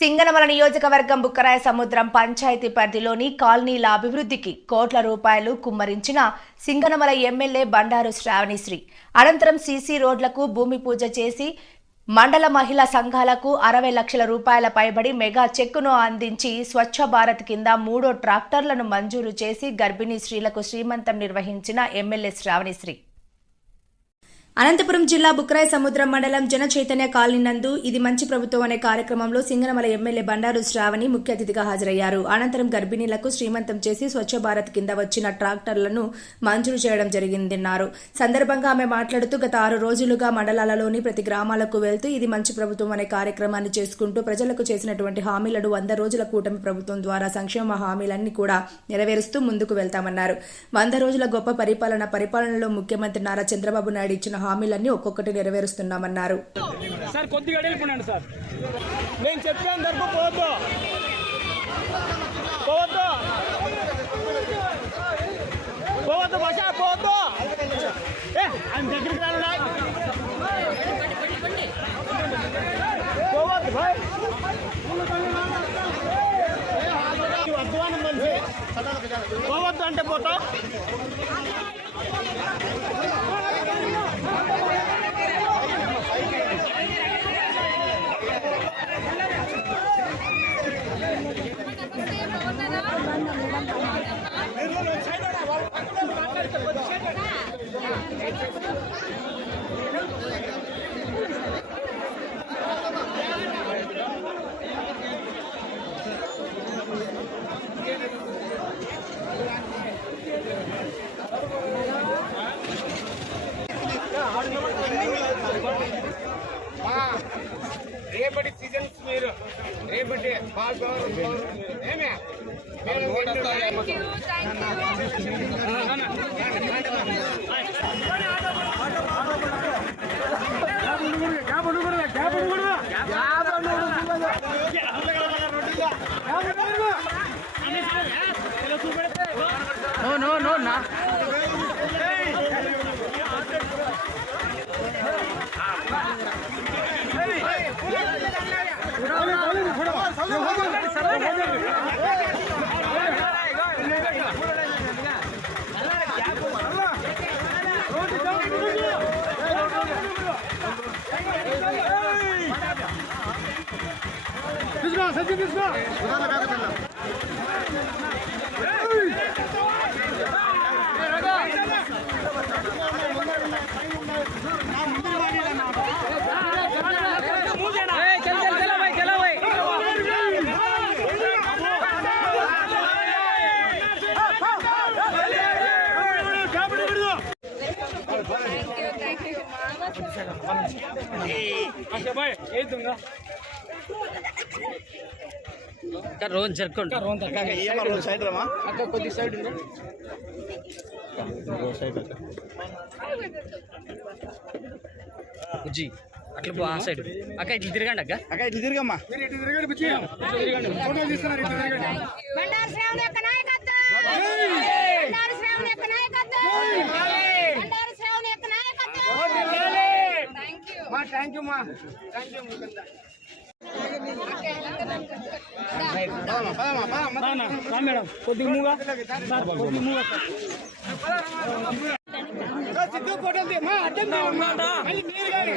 సింగనమల నియోజకవర్గం బుక్కరాయ సముద్రం పంచాయతీ పరిధిలోని కాలనీల అభివృద్ధికి కోట్ల రూపాయలు కుమ్మరించిన సింగనమల ఎమ్మెల్యే బండారు శ్రావణిశ్రీ. అనంతరం సీసీ రోడ్లకు భూమి పూజ చేసి మండల మహిళా సంఘాలకు అరవై లక్షల రూపాయల పైబడి మెగా చెక్కును అందించి స్వచ్ఛ భారత్ కింద మూడో ట్రాక్టర్లను మంజూరు చేసి గర్భిణీ స్త్రీలకు శ్రీమంతం నిర్వహించిన ఎమ్మెల్యే శ్రావణిశ్రీ. అనంతపురం జిల్లా బుక్రాయ సముద్రం మండలం జన చైతన్య కాలనీ నందు ఇది మంచి ప్రభుత్వం అనే కార్యక్రమంలో సింగనమల ఎమ్మెల్యే బండారు శ్రావణి ముఖ్య అతిథిగా హాజరయ్యారు. అనంతరం గర్భిణీలకు శ్రీమంతం చేసి స్వచ్ఛ భారత్ కింద వచ్చిన ట్రాక్టర్లను మంజూరు చేయడం జరిగిందన్నారు. సందర్భంగా ఆమె మాట్లాడుతూ గత ఆరు రోజులుగా మండలాలలోని ప్రతి గ్రామాలకు వెళ్తూ ఇది మంచి ప్రభుత్వం అనే కార్యక్రమాన్ని చేసుకుంటూ ప్రజలకు చేసినటువంటి హామీలను వంద రోజుల కూటమి ప్రభుత్వం ద్వారా సంక్షేమ హామీలన్నీ కూడా నెరవేరుస్తూ ముందుకు వెళ్తామన్నారు. వంద రోజుల గొప్ప పరిపాలన పరిపాలనలో ముఖ్యమంత్రి నారా చంద్రబాబు నాయుడు ఇచ్చిన హామీలన్నీ ఒక్కొక్కటి నెరవేరుస్తున్నామన్నారు. సార్ కొద్దిగా సార్. నేను చెప్పాను తరపు పోవద్దు. పోవద్దు. పోవద్దు భాష పోవద్దు. ఆయన దగ్గరికి పోవద్దు భాయ్ అధ్వానం మనిషి. పోవద్దు అంటే పోతా सचि विश అక్క సైడ్ అట్లా పో ఆ సైడ్ అక్క ఇట్లా తిరగండి అక్క. అక్క ఇట్లా తిరగమ్మా తిరగండి తీస్తున్నారు తిరగండి మేడం కొద్దిగా మూగా కొద్దిగా మూగా సిద్ధు ఫోటోలు తీ మా అడ్డం మళ్ళీ మీరు కానీ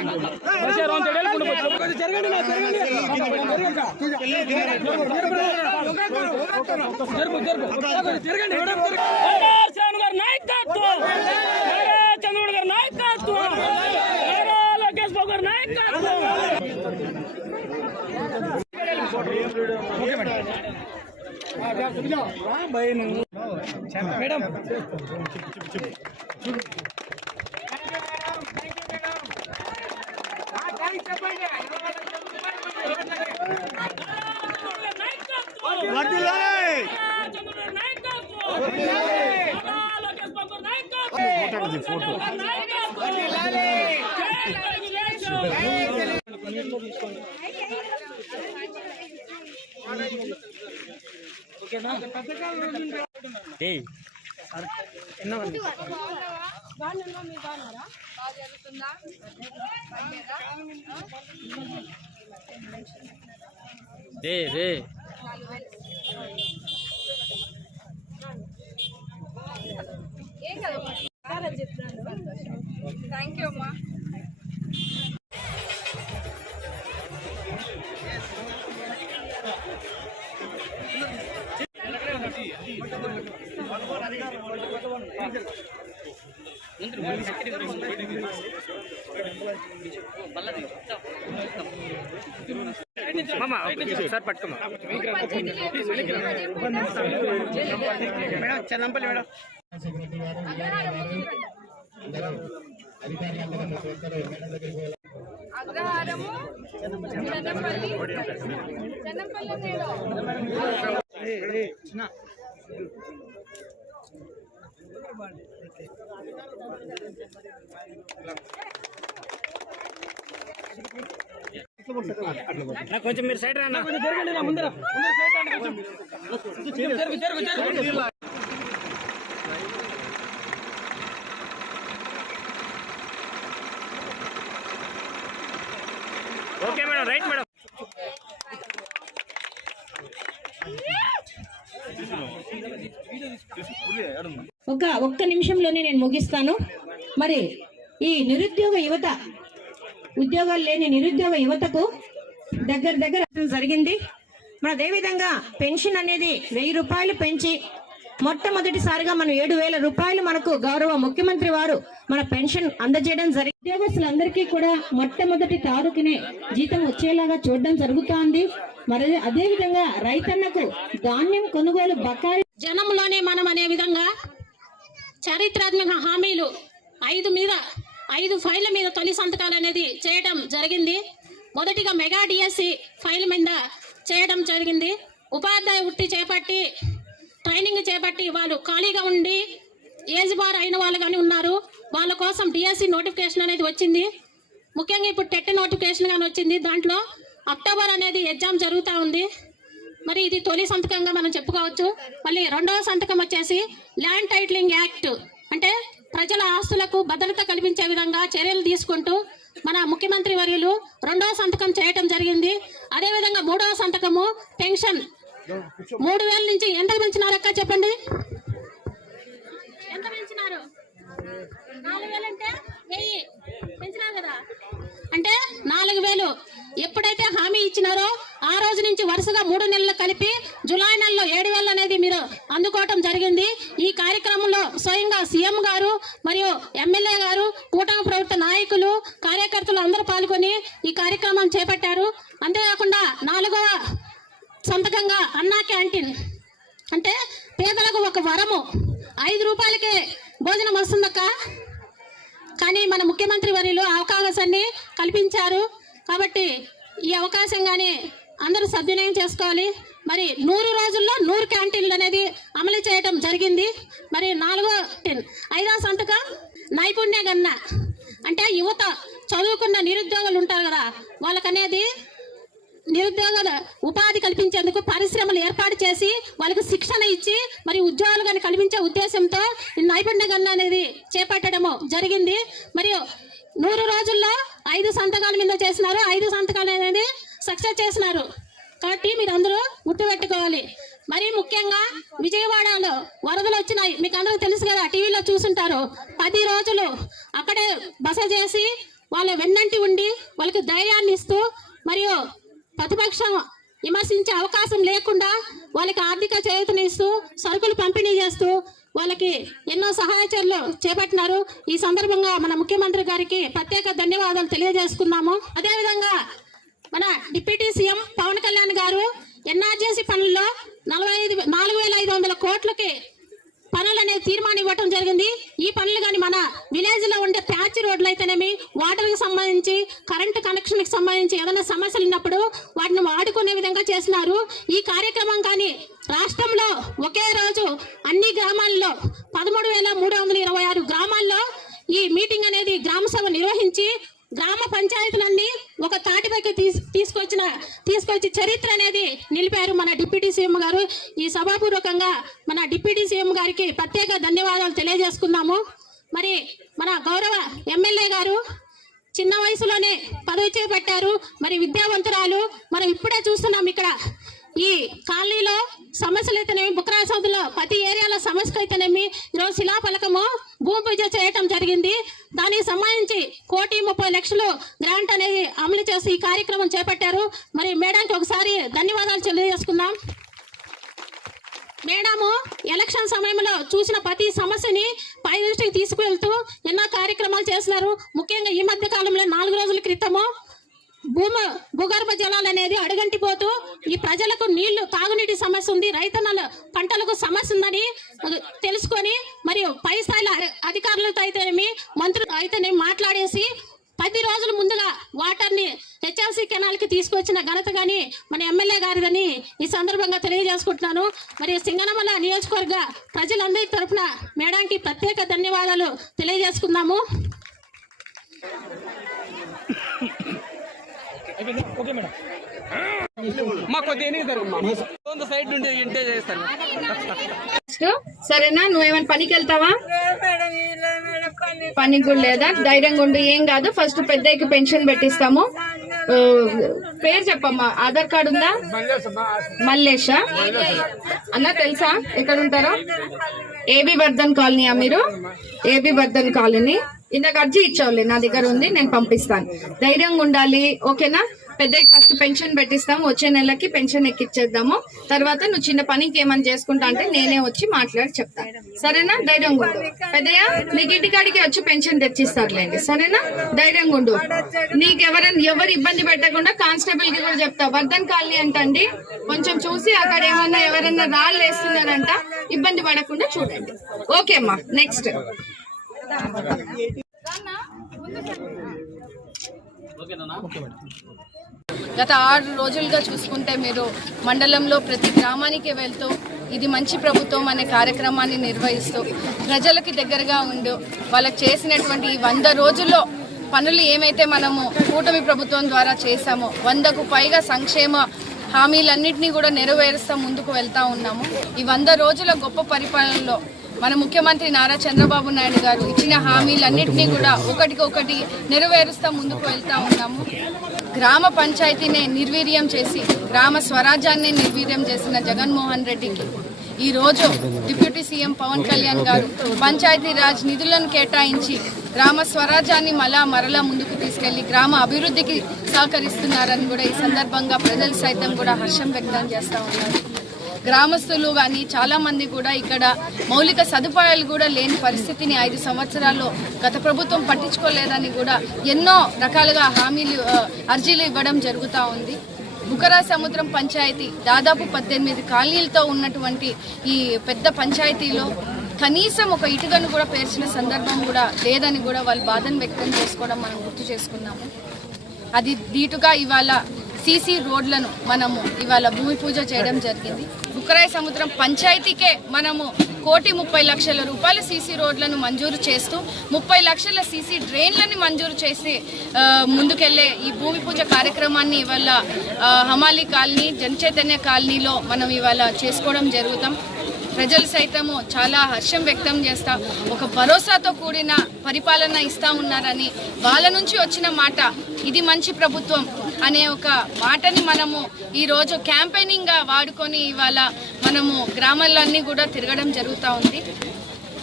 జరగండి జరగండి జరుగు. జరుగు. జరగండి శ్యామ్ గారి నాయకత్వం నారా చంద్రుడు గారి నాయకత్వం నారా లోకేష్ బాబు గారి నాయకత్వం మేడం ఏయ్. బాగా జరుగుతుందా రే రే. థ్యాంక్ మామ సార్ పట్టుకోమా అగ్రహారము చెన్నపల్లి చెన్నపల్లి నేను కొంచెం మీరు సైడ్ రానా? ముందర సైడ్ రండి ఓకే మేడం రైట్ మేడం. ఒక ఒక్క నిమిషంలోనే నేను ముగిస్తాను. మరి ఈ నిరుద్యోగ యువత ఉద్యోగాలు లేని నిరుద్యోగ యువతకు దగ్గర దగ్గర జరిగింది. మన అదేవిధంగా పెన్షన్ అనేది వెయ్యి రూపాయలు పెంచి మొట్టమొదటిసారిగా మనం ఏడు వేల రూపాయలు మనకు గౌరవ ముఖ్యమంత్రి వారు మన పెన్షన్ అందజేయడం జరిగింది ఉద్యోగస్తులందరికీ కూడా మొట్టమొదటి తారీఖునే జీతం వచ్చేలాగా చూడడం జరుగుతోంది. మరి అదేవిధంగా రైతన్నకు ధాన్యం కొనుగోలు బకాయి జనంలోనే మనం అనే విధంగా చారిత్రాత్మక హామీలు ఐదు మీద ఐదు ఫైళ్ళ మీద తొలి సంతకాలు అనేది చేయడం జరిగింది. మొదటిగా మెగా డిఎస్సి ఫైల్ మీద చేయడం జరిగింది. ఉపాధ్యాయ వృత్తి చేపట్టి ట్రైనింగ్ చేపట్టి వాళ్ళు ఖాళీగా ఉండి ఏజ్ బార్ అయిన వాళ్ళు కానీ ఉన్నారు. వాళ్ళ కోసం డిఎస్సి నోటిఫికేషన్ అనేది వచ్చింది. ముఖ్యంగా ఇప్పుడు టెట్ నోటిఫికేషన్ కానీ వచ్చింది. దాంట్లో అక్టోబర్ అనేది ఎగ్జామ్ జరుగుతూ ఉంది. మరి ఇది తొలి సంతకంగా మనం చెప్పుకోవచ్చు. మళ్ళీ రెండవ సంతకం వచ్చేసి ల్యాండ్ టైటిలింగ్ యాక్ట్. అంటే ప్రజల ఆస్తులకు భద్రత కల్పించే విధంగా చర్యలు తీసుకుంటూ మన ముఖ్యమంత్రి వర్యులు రెండవ సంతకం చేయటం జరిగింది. అదేవిధంగా మూడవ సంతకము పెన్షన్. మూడు వేల నుంచి ఎంత పెంచినారు అక్క చెప్పండి? ఎంత పెంచినారు? నాలుగు వేలు అంటే వెయ్యి. పెంచినారు కదా? అంటే నాలుగు వేలు. ఎప్పుడైతే హామీ ఇచ్చినారో ఆ రోజు నుంచి వరుసగా మూడు నెలలు కలిపి జులై నెలలో ఏడు వేలు అనేది మీరు అందుకోవటం జరిగింది. ఈ కార్యక్రమంలో స్వయంగా సీఎం గారు మరియు ఎమ్మెల్యే గారు కూటమి ప్రభుత్వ నాయకులు కార్యకర్తలు అందరూ పాల్గొని ఈ కార్యక్రమం చేపట్టారు. అంతేకాకుండా నాలుగవ సంతకంగా అన్నా క్యాంటీన్ అంటే పేదలకు ఒక వరము. ఐదు రూపాయలకే భోజనం వస్తుందక్క. కానీ మన ముఖ్యమంత్రి వర్యులు అవకాశాన్ని కల్పించారు. కాబట్టి ఈ అవకాశంగానే అందరూ సద్వినియోగం చేసుకోవాలి. మరి నూరు రోజుల్లో నూరు క్యాంటీన్లు అనేది అమలు చేయటం జరిగింది. మరి నాలుగో టెన్- ఐదో సంతకం నైపుణ్య గన్న అంటే యువత చదువుకున్న నిరుద్యోగులు ఉంటారు కదా వాళ్ళకనేది నిరుద్యోగుల ఉపాధి కల్పించేందుకు పరిశ్రమలు ఏర్పాటు చేసి వాళ్ళకు శిక్షణ ఇచ్చి మరి ఉద్యోగాలు కానీ కల్పించే ఉద్దేశంతో ఈ నైపుణ్య గన్న అనేది చేపట్టడము జరిగింది. మరియు నూరు రోజుల్లో ఐదు సంతకాల మీద చేసినారు. ఐదు సంతకాలు అనేది సక్సెస్ చేసినారు. కాబట్టి మీరు అందరూ గుర్తుపెట్టుకోవాలి మరి ముఖ్యంగా విజయవాడలో వరదలు వచ్చినాయి. మీకు అందరూ తెలుసు కదా టీవీలో చూసుంటారు. పది రోజులు అక్కడే బస చేసి వాళ్ళ వెన్నంటి ఉండి వాళ్ళకి ధైర్యాన్ని ఇస్తూ మరియు ప్రతిపక్షం విమర్శించే అవకాశం లేకుండా వాళ్ళకి ఆర్థిక చేయూతనిస్తూ సరుకులు పంపిణీ చేస్తూ వాళ్ళకి ఎన్నో సహాయ చర్యలు చేపట్టినారు. ఈ సందర్భంగా మన ముఖ్యమంత్రి గారికి ప్రత్యేక ధన్యవాదాలు తెలియజేసుకున్నాము అదేవిధంగా మన డిప్యూటీ సీఎం పవన్ కళ్యాణ్ గారు ఎన్ఆర్జేసీ పనుల్లో నలభై ఐదు నాలుగు వేల ఐదు వందల కోట్లకి పనులు అనేది తీర్మానం ఇవ్వటం జరిగింది. ఈ పనులు కానీ మన విలేజ్లో ఉండే ప్యాచ్ రోడ్లు అయితేనేమి వాటర్కి సంబంధించి కరెంటు కనెక్షన్కి సంబంధించి ఏదైనా సమస్యలు ఉన్నప్పుడు వాటిని వాడుకునే విధంగా చేస్తున్నారు. ఈ కార్యక్రమం కానీ రాష్ట్రంలో ఒకే రోజు అన్ని గ్రామాల్లో పదమూడు వేల మూడు వందల ఇరవై ఆరు గ్రామాల్లో ఈ మీటింగ్ అనేది గ్రామ సభ నిర్వహించి గ్రామ పంచాయతీలన్నీ ఒక తాటిపైకి తీసు తీసుకొచ్చిన తీసుకొచ్చి చరిత్ర అనేది నిలిపారు మన డిప్యూటీ సీఎం గారు. ఈ సభాపూర్వకంగా మన డిప్యూటీ సీఎం గారికి ప్రత్యేక ధన్యవాదాలు తెలియజేసుకున్నాము మరి మన గౌరవ ఎమ్మెల్యే గారు చిన్న వయసులోనే పదవి చేపట్టారు. మరి విద్యావంతురాలు. మనం ఇప్పుడే చూస్తున్నాం ఇక్కడ ఈ కాలనీలో సమస్యలు అయితేనేమి బుక్రా సౌదులో ప్రతి ఏరియాలో సమస్యలు అయితేనేమి ఈరోజు శిలాఫలకము భూమి పూజ చేయటం జరిగింది. దానికి సంబంధించి కోటి ముప్పై లక్షలు గ్రాంట్ అనేది అమలు చేసి ఈ కార్యక్రమం చేపట్టారు. మరి మేడంకి ఒకసారి ధన్యవాదాలు తెలియజేసుకుందాం. మేడము ఎలక్షన్ సమయంలో చూసిన ప్రతి సమస్యని పై దృష్టికి తీసుకువెళ్తూ ఎన్నో కార్యక్రమాలు చేస్తున్నారు ముఖ్యంగా ఈ మధ్య కాలంలో నాలుగు రోజుల క్రితము భూమ భూగర్భ జలాలు అనేది అడుగంటిపోతూ ఈ ప్రజలకు నీళ్ళు తాగునీటి సమస్య ఉంది రైతన్నల పంటలకు సమస్య ఉందని తెలుసుకొని మరియు పై స్థాయిల అధికారులతో అయితేనేమి మంత్రులు అయితేనేమి మాట్లాడేసి పది రోజుల ముందుగా వాటర్ని హెచ్ఎంసీ కెనాల్కి తీసుకొచ్చిన ఘనత గాని మన ఎమ్మెల్యే గారిదని ఈ సందర్భంగా తెలియజేసుకుంటున్నాను. మరి సింగనమల నియోజకవర్గ ప్రజలందరి తరపున మేడానికి ప్రత్యేక ధన్యవాదాలు తెలియజేసుకుందాము. Okay madam. మా కొద్దిగా ఎన్ని జరుగు సైడ్ నుండి ఇంటే చేస్తాను సరేనా? నువ్వేమైనా పనికి వెళ్తావా? పనికి కూడా లేదా? ధైర్యంగా ఉండు ఏం కాదు. ఫస్ట్ పెద్దకి పెన్షన్ పెట్టిస్తాము. పేరు చెప్పమ్మా. ఆధార్ కార్డు ఉందా? మల్లేషా అన్న తెలుసా? ఎక్కడ ఉంటారో? ఏబి వర్ధన్ కాలనీయా మీరు? AB Vardhan colony. ఇందాక అర్జీ ఇచ్చావులే నా దగ్గర ఉంది నేను పంపిస్తాను. ధైర్యంగా ఉండాలి ఓకేనా? పెద్ద ఫస్ట్ పెన్షన్ పెట్టిస్తాము. వచ్చే నెలకి పెన్షన్ ఎక్కిచ్చేద్దాము. తర్వాత నువ్వు చిన్న పనికి ఏమని చేసుకుంటా అంటే నేనే వచ్చి మాట్లాడి చెప్తాను సరేనా? ధైర్యంగా ఉండు. పెద్దయ్య నీకు ఇంటికాడికి వచ్చి పెన్షన్ తెచ్చిస్తారులేండి. సరేనా? ధైర్యంగా ఉండు. నీకు ఎవరైనా ఎవరు ఇబ్బంది పెట్టకుండా కానిస్టేబుల్కి కూడా చెప్తా. వర్ధన్ కాలనీ అంటండి. కొంచెం చూసి అక్కడ ఏమన్నా ఎవరన్నా రాళ్ళు వేస్తున్నారంట ఇబ్బంది పడకుండా చూడండి. ఓకే అమ్మా. నెక్స్ట్. గత ఆరు రోజులుగా చూసుకుంటే మీరు మండలంలో ప్రతి గ్రామానికి వెళ్తూ ఇది మంచి ప్రభుత్వం అనే కార్యక్రమాన్ని నిర్వహిస్తూ ప్రజలకి దగ్గరగా ఉండు వాళ్ళకి చేసినటువంటి ఈ వంద రోజుల్లో పనులు ఏమైతే మనము కూటమి ప్రభుత్వం ద్వారా చేశామో వందకు పైగా సంక్షేమ హామీలన్నింటినీ కూడా నెరవేరుస్తూ ముందుకు వెళ్తా ఉన్నాము. ఈ వంద రోజుల గొప్ప పరిపాలనలో మన ముఖ్యమంత్రి నారా చంద్రబాబు నాయుడు గారు ఇచ్చిన హామీలన్నింటినీ కూడా ఒకటికొకటి నెరవేరుస్తూ ముందుకు వెళ్తా ఉన్నాము. గ్రామ పంచాయతీనే నిర్వీర్యం చేసి గ్రామ స్వరాజ్యాన్ని నిర్వీర్యం చేసిన జగన్మోహన్ రెడ్డికి ఈ రోజు డిప్యూటీ సీఎం పవన్ కళ్యాణ్ గారు పంచాయతీ రాజ్ నిధులను కేటాయించి గ్రామ స్వరాజ్యాన్ని మళ్ళా మరలా ముందుకు తీసుకెళ్ళి గ్రామ అభివృద్ధికి సహకరిస్తున్నారని కూడా ఈ సందర్భంగా ప్రజలు సైతం కూడా హర్షం వ్యక్తం చేస్తూ ఉన్నారు. గ్రామస్తులు కానీ చాలా మంది కూడా ఇక్కడ మౌలిక సదుపాయాలు కూడా లేని పరిస్థితిని ఐదు సంవత్సరాల్లో గత ప్రభుత్వం పట్టించుకోలేదని కూడా ఎన్నో రకాలుగా హామీలు అర్జీలు ఇవ్వడం జరుగుతూ ఉంది. బుకరా సముద్రం పంచాయతీ దాదాపు పద్దెనిమిది కాలనీలతో ఉన్నటువంటి ఈ పెద్ద పంచాయతీలో కనీసం ఒక ఇటుకను కూడా పేర్చిన సందర్భం కూడా లేదని కూడా వాళ్ళు బాధను వ్యక్తం చేసుకోవడం మనం గుర్తు చేసుకున్నాము. అది దీటుగా ఇవాళ సీసీ రోడ్లను మనము ఇవాళ భూమి పూజ చేయడం జరిగింది. ఉక్కరాయ సముద్రం పంచాయతీకే మనము కోటి ముప్పై లక్షల రూపాయల సీసీ రోడ్లను మంజూరు చేస్తూ ముప్పై లక్షల సీసీ డ్రైన్లని మంజూరు చేసి ముందుకెళ్ళే ఈ భూమి పూజ కార్యక్రమాన్ని ఇవాళ హమాలి కాలనీ జనచైతన్య కాలనీలో మనం ఇవాళ చేసుకోవడం జరుగుతాం. ప్రజలు సైతము చాలా హర్షం వ్యక్తం చేస్తా ఒక భరోసాతో కూడిన పరిపాలన ఇస్తా ఉన్నారని వాళ్ళ నుంచి వచ్చిన మాట ఇది మంచి ప్రభుత్వం అనే ఒక మాటని మనము ఈరోజు క్యాంపెయినింగ్గా వాడుకొని ఇవాళ మనము గ్రామాలన్నీ కూడా తిరగడం జరుగుతూ ఉంది.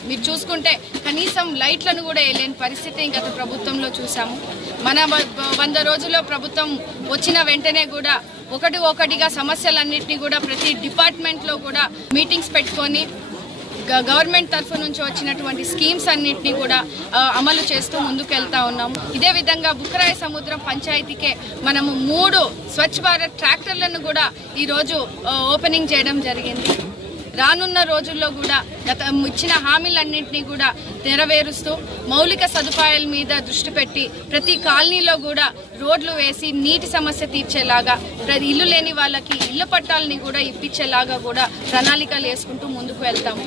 మీరు చూసుకుంటే కనీసం లైట్లను కూడా వేయలేని పరిస్థితి గత ప్రభుత్వంలో చూసాము మన వ- వంద రోజుల్లో ప్రభుత్వం వచ్చిన వెంటనే కూడా ఒకటి ఒకటిగా సమస్యలన్నింటినీ కూడా ప్రతి డిపార్ట్మెంట్లో కూడా మీటింగ్స్ పెట్టుకొని గవర్నమెంట్ తరఫు నుంచి వచ్చినటువంటి స్కీమ్స్ అన్నింటినీ కూడా అమలు చేస్తూ ముందుకు వెళ్తా ఉన్నాము. ఇదే విధంగా బుక్కరాయ సముద్రం పంచాయతీకే మనము మూడు స్వచ్ఛ భారత్ ట్రాక్టర్లను కూడా ఈరోజు ఓపెనింగ్ చేయడం జరిగింది. రానున్న రోజుల్లో కూడా గత ఇచ్చిన హామీలన్నింటినీ కూడా నెరవేరుస్తూ మౌలిక సదుపాయాల మీద దృష్టి పెట్టి ప్రతి కాలనీలో కూడా రోడ్లు వేసి నీటి సమస్య తీర్చేలాగా ప్రతి ఇల్లు లేని వాళ్ళకి ఇల్లు పట్టాలని కూడా ఇప్పించేలాగా కూడా ప్రణాళికలు వేసుకుంటూ ముందుకు వెళ్తాము.